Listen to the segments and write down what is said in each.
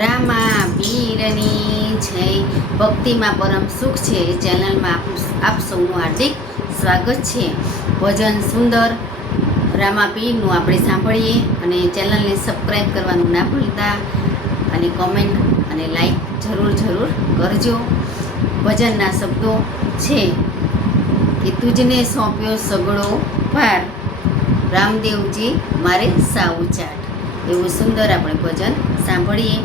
રામા પીરની જય. ભક્તિમાં પરમ સુખ છે ચેનલમાં આપ સૌનું હાર્દિક સ્વાગત છે. ભજન સુંદર રામા પીરનું આપણે સાંભળીએ અને ચેનલને સબસ્ક્રાઈબ કરવાનું ના ભૂલતા અને કોમેન્ટ અને લાઈક જરૂર કરજો. ભજનના શબ્દો છે કે તુજને સોંપ્યો સગળો ભાર, રામદેવજી મારે સાવ ચાટ. એવું સુંદર આપણે ભજન સાંભળીએ.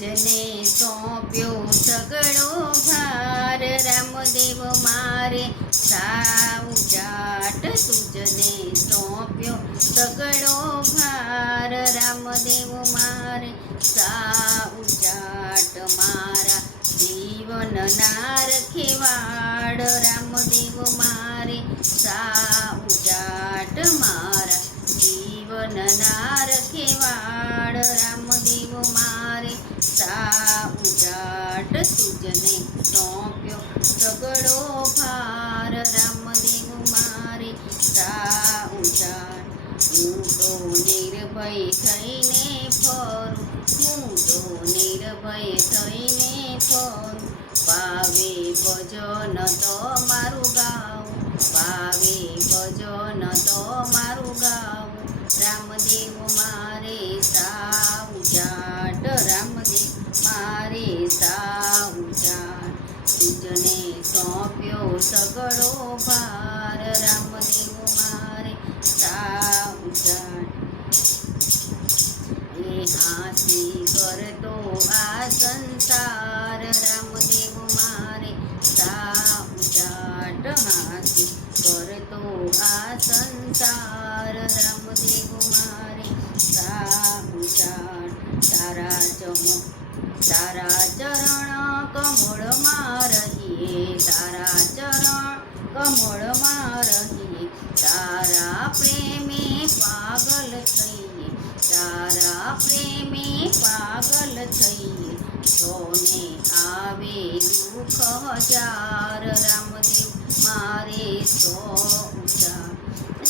તુજને સોંપ્યો સગળો ભાર, રામદેવ મારે સાવ ચાટ. તુજને સોંપ્યો સગળો ભાર, રામદેવ મારે સાવ ચાટ. મારા જીવનના રખેવાડ, રામદેવ મારે સાવ ચાટ. મારા જીવનના રખેવાડ, રામદેવ મારે સાવ ચાટ. તુજને સોંપ્યો સગળો ભાર, રામદેવ મારે સાવ ચાટ. હું તો નિર્ભય થઈને ફરું, હું તો નિર્ભય થઈને ફરું. પાવે ભજન તો મારું ગાવું, પાવે ભજન તો મારું ગાવું. રામદેવ મારે સાવ ચાટ, રામદેવ મારે સાવ ચાટ. તુજને સોંપ્યો સગળો ભાર, રામદેવ મારે સાવ ચાટ. એ હાસી કરતો આ સંસાર, રામદેવ મારે સાવ ચાટ. હાસી કરતો આ સંસાર, રામદેવ મારે સાવ ચાટ. તારા ચરણ કમળમાં રહીએ, તારા ચરણ કમળમાં રહીએ. તારા પ્રેમે પાગલ થઈએ, તારા પ્રેમે પાગલ થઈએ. સોને આવે દુઃખ હજાર, રામદેવ મારે સો ચાટ.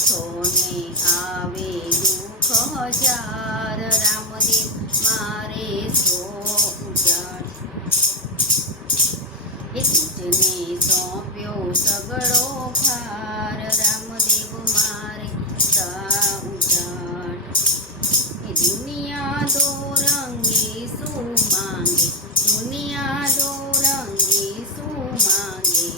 સોને આવે દુઃખ હજાર, રામદેવ મારે સો ચાટ. એ તુજને સોંપ્યો સગળો ભાર, રામદેવ મારે સાવ ચાટ. એ દુનિયા દો રંગી શું માંગે, દુનિયા દો રંગી શું માંગે.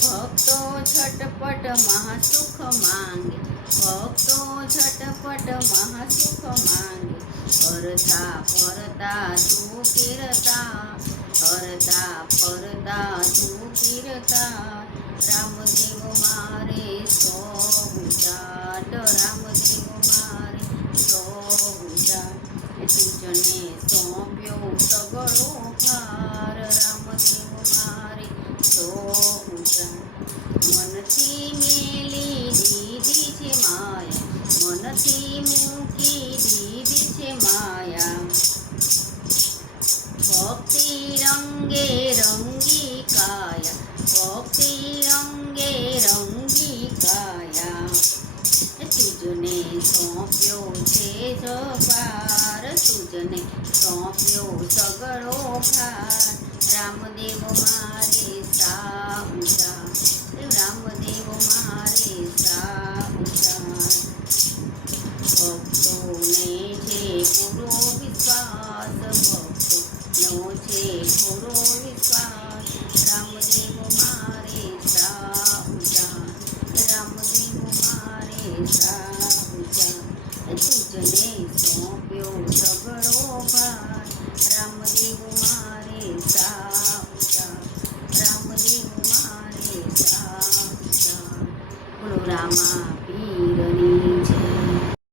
ભક્તો છટપટ મહાસુખ માંગે, ભક્તો છટપટ મહાસુખ માંગે. હરતા ફરતા તું કીરતા, હરતા ફરતા તું કીરતા. રામદેવ મારે સૌ ચાટ, રામદેવ મારે સૌ ચાટ. તુજને સોંપ્યો સગળો ભાર, રામદેવ મારે સૌ ચાટ. મનથી મેલી દીધી છે માયા, મનથી મૂકી દીધી છે માયા. ભક્તિ રંગે રંગી કાયા, ભક્તિ રંગે રંગી કાયા. તુજને સોંપ્યો છે ભાર, તુજને સોંપ્યો સગળો ભાર. રામદેવ મારે સાવ ચાટ, રામદેવ મારે સાવ ચાટ. ભક્તોને છે પૂરો વિશ્વાસ, ભક્તોનો છે પૂરો વિશ્વાસ. રામદેવ મારે સાવ ચાટ, રામદેવ મારે સાવ ચાટ. તુજને સોંપ્યો સગળો ભાર, રામદેવ મારે સાવ ચાટ, રામદેવ મારે સાવ ચાટ. બોલો રામા